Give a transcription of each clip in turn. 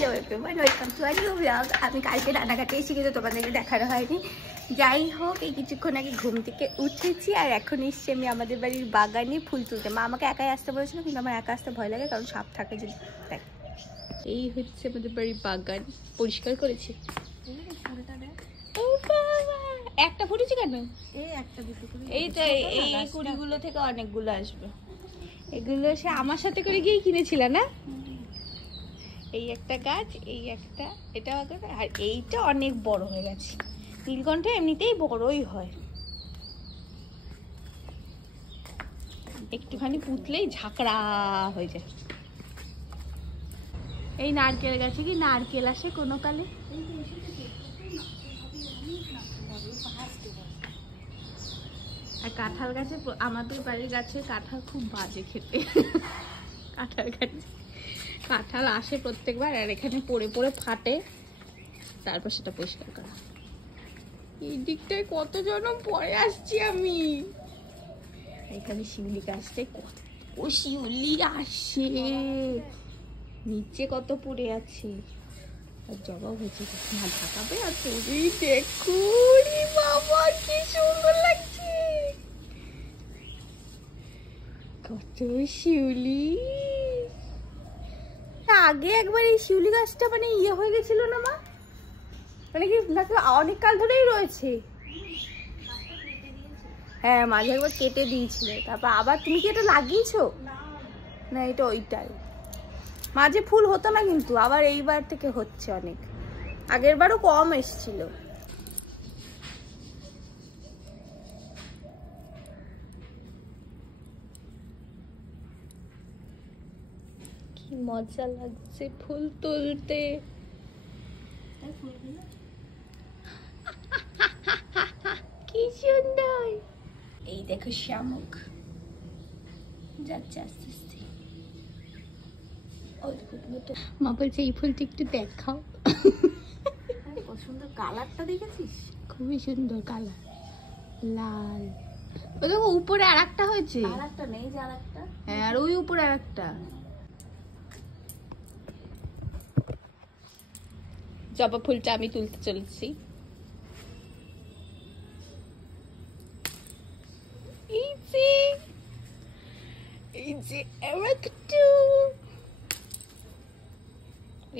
Hello everyone, welcome to a new blog. আমি কালকে রান্নাঘাটে এসে কিন্তু তোমাদেরকে দেখানো হয়নি। যাই হোক, এই কিছুক্ষণ আগে ঘুম থেকে উঠেছি আর এখন এসছি আমি আমাদের বাড়ির বাগানে ফুল তুলতে। মা আমাকে একাই আসতে বলেছিল, কিন্তু আমার একা আসতে ভয় লাগে, কারণ সাপ থাকে যদি। দেখ, এই হচ্ছে আমাদের বাড়ির বাগান, পরিষ্কার করেছি। একটা ফুটেছে কেন? এই তো এই কুড়িগুলো থেকে অনেকগুলো আসবে। এগুলো সে আমার সাথে করে গিয়ে কিনেছিল না? এই একটা গাছ, এই একটা, এটা আর এইটা অনেক বড় হয়ে গেছে। নীলকণ্ঠ এমনিতেই বড়ই হয়, একটুখানি পুতলেই ঝাঁকড়া হয়ে যায়। এই নারকেল গাছে কি নারকেল আসে কোনো কালে? আর কাঁঠাল গাছে, আমাদের বাড়ির গাছে কাঁঠাল খুব বাজে খেতে। কাঁঠাল গাছে কাঁঠাল আসে প্রত্যেকবার, আর এখানে পড়ে পড়ে ফাটে, তারপর সেটা পরিষ্কার করা। এই দিকটায় কত জনম পরে আসছি আমি। এখানে শিউলি গাছটায় কত শিউলি আসে, নিচে কত পড়ে আছে, আর জবা হয়েছে না ঢাকাবে। আর তুমি দেখুন বাবা কি সুন্দর লাগছে, কত শিউলি। আগে একবার এই শিউলি গাছটা মানে ইয়ে হয়ে গেছিল না মা, মানে কি অনেক কাল ধরেই রয়েছে। হ্যাঁ, মাঝে একবার কেটে দিয়েছিল, তারপর আবার তুমি কি এটা লাগিয়েছো? না, এটা ওইটাই। মাঝে ফুল হতো না, কিন্তু আবার এইবার থেকে হচ্ছে অনেক, আগের বারও কম এসেছিল। কি মজা লাগছে ফুল তুলতে। কি সুন্দর। এই দেখো শামুক যাচ্ছে আস্তে আস্তে। মা বলছে এই ফুলটা একটু দেখাও। কত সুন্দর কালারটা, দেখেছিস? খুবই সুন্দর কালার, লাল। ও দেখো উপরে আর একটা হয়েছে, আর একটা নেই যে আর একটা। হ্যাঁ, আর ওই উপরে আর একটা। জবা ফুলটা আমি তুলতে চলেছি।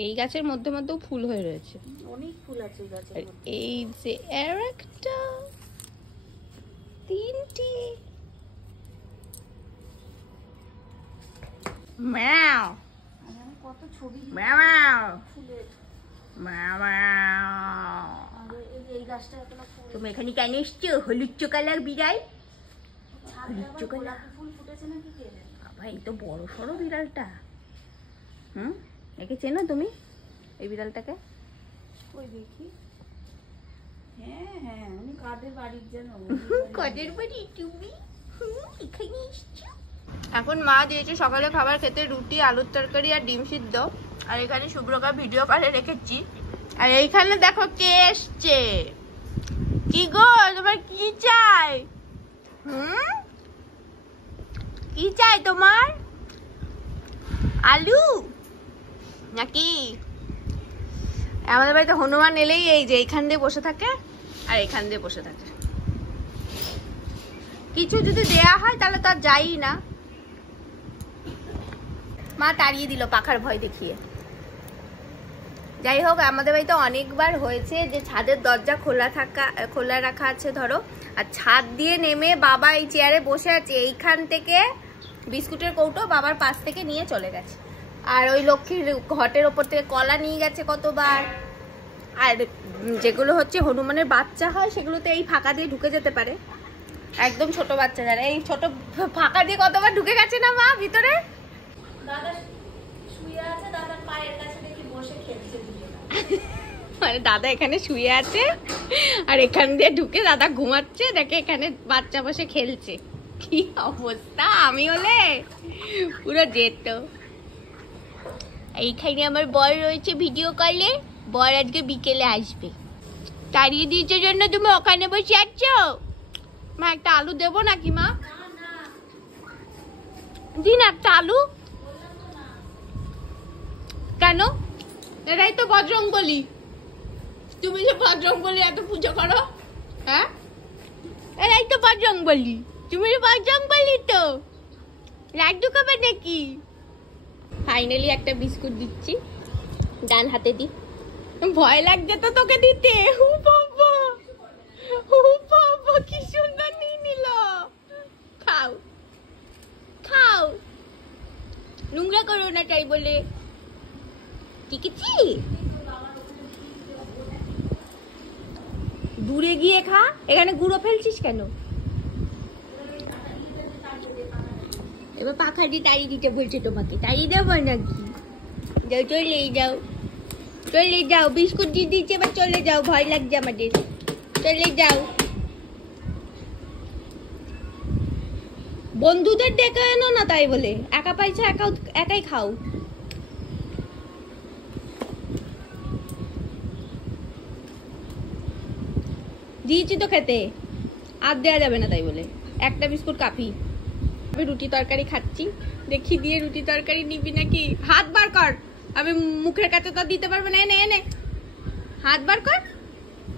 এই গাছের মধ্যে মধ্যেও ফুল হয়ে রয়েছে, অনেক ফুল আছে গাছে। এই যে একটা, তিনটি। ম্যাও, কত ছবি ফুলের। তুমি এখানে কেন এসছো? হলুদ চোকালার বিড়াল, হলুদ চোকালা ফুল ফুটেছে নাকি? ভাই তো বড় সড়ো বিড়ালটা। একে চেনো তুমি এই বিড়ালটাকে? ওই দেখি। হ্যাঁ হ্যাঁ, উনি কাদের বাড়ির যেন। কাদের বাড়ি তুমি এখানে এসছো? এখন মা দিয়েছে সকালে খাবার খেতে, রুটি, আলুর তরকারি আর ডিম সিদ্ধ। আর এখানে শুভ্রকা ভিডিও করে রেখেছি। আর এইখানে দেখো কে এসছে। কি গো, তোমার কি চাই? কি চাই তোমার? আলু নাকি? আমাদের বাড়িতে হনুমান এলেই এই যে এইখান দিয়ে বসে থাকে আর এইখান দিয়ে বসে থাকে। কিছু যদি দেয়া হয় তাহলে তো আর যাই না। মা তাড়িয়ে দিল পাখার ভয় দেখিয়ে। যাই হোক, আমাদের বাড়িতে অনেকবার হয়েছে যে ছাদের দরজা খোলা রাখা আছে ধরো, আর ছাদ দিয়ে নেমে বাবা এই চেয়ারে বসে আছে, এইখান থেকে বিস্কুটের কৌটো বাবার পাশ থেকে নিয়ে চলে গেছে। আর ওই লক্ষ্মীর ঘটের ওপর থেকে কলা নিয়ে গেছে কতবার। আর যেগুলো হচ্ছে হনুমানের বাচ্চা হয়, সেগুলোতে এই ফাঁকা দিয়ে ঢুকে যেতে পারে, একদম ছোট বাচ্চা যারা, এই ছোট ফাঁকা দিয়ে কতবার ঢুকে গেছে না মা ভিতরে। দাদা শুয়ে আছে, দাদার পায়ের কাছে দেখি বসে খেলছে। মানে দাদা এখানে শুয়ে আছে আর এখান দিয়ে ঢুকে দাদা ঘুমাচ্ছে, দেখে এখানে বাচ্চা বসে খেলছে। কি অবস্থা, আমি হলে পুরো যেত। এইখানে আমার বর রয়েছে ভিডিও কলে, বর আজকে বিকেলে আসবে। তাড়িয়ে দিয়েছে জন্য তুমি ওখানে বসে আছো। মা একটা আলু দেবো নাকি মা? দিন একটা আলু। কেন? এরাই তো বজরংবলী। তুমি যে বজরংবলী এত পুজো করো, হ্যাঁ? এরাই তো বজরংবলী। তুমি বজরংবলী তো। লাড্ডু খাবে নাকি? ফাইনালি একটা বিস্কুট দিচ্ছি, ডান হাতে দি। ভয় লাগছে তো তোকে দিতে। ও বাবা, ও বাবা, কি সুন্দর নিয়ে নিল। খাও খাও, নোংরা করো না তাই বলে। ঠিক আছে, দূরে গিয়ে খা। এখানে গুঁড়ো ফেলছিস কেন? এবার পাখা দিয়ে তাড়িয়ে দিতে বলছে তোমাকে। তাড়িয়ে দেবো নাকি? যাও, চলে যাও, চলে যাও। বিস্কুট দিয়ে দিচ্ছে, এবার চলে যাও। ভয় লাগছে আমাদের, চলে যাও। বন্ধুদের ডেকে এনো না তাই বলে। একা পাইছো, একাই খাও। দিয়েছি তো খেতে, আর দেওয়া যাবে না তাই বলে। একটা বিস্কুট কাপি। আমি রুটি তরকারি খাচ্ছি, দেখি দিয়ে রুটি তরকারি নিবি নাকি? হাত বার কর, আমি মুখের কাছে তো দিতে পারবো না। এনে এনে হাত বার কর,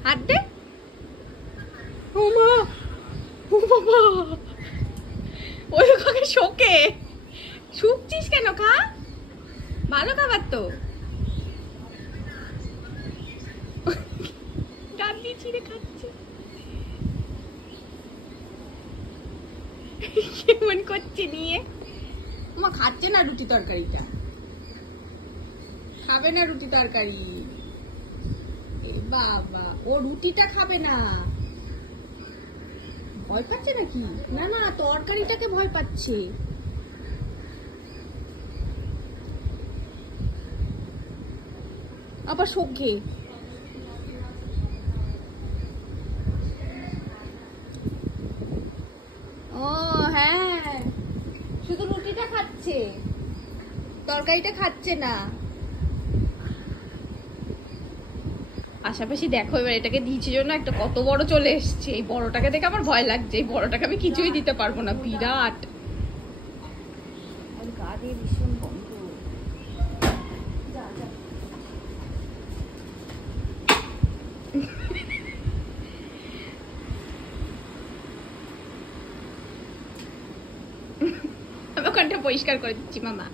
হাত দে। ও মা, ও বাবা, ওই কাকে শোকে শুকছিস কেন? খা, ভালো খাবার তো। দাঁত দিয়ে ছিঁড়ে খাচ্ছে। কেমন করছে নিয়ে? মা খাচ্ছে না রুটি তরকারিটা, খাবে না রুটি তরকারি। এ বাবা, ও রুটিটা খাবে না। ভয় পাচ্ছে নাকি? না না, তরকারিটাকে ভয় পাচ্ছে। আবার শোকে। ও হ্যাঁ, শুধু রুটিটা খাচ্ছে, তরকারিটা খাচ্ছে না। পাশাপাশি দেখো এবার এটাকে দিয়েছি জন্য একটা কত বড় চলে এসছে। এই বড়টাকে দেখে আমার ভয় লাগছে। এই বড়টাকে আমি কিছুই দিতে পারবো না, বিরাট। গা দিয়ে ভীষণ গন্ধ। আমি ওখানটা পরিষ্কার করে দিচ্ছি মামা।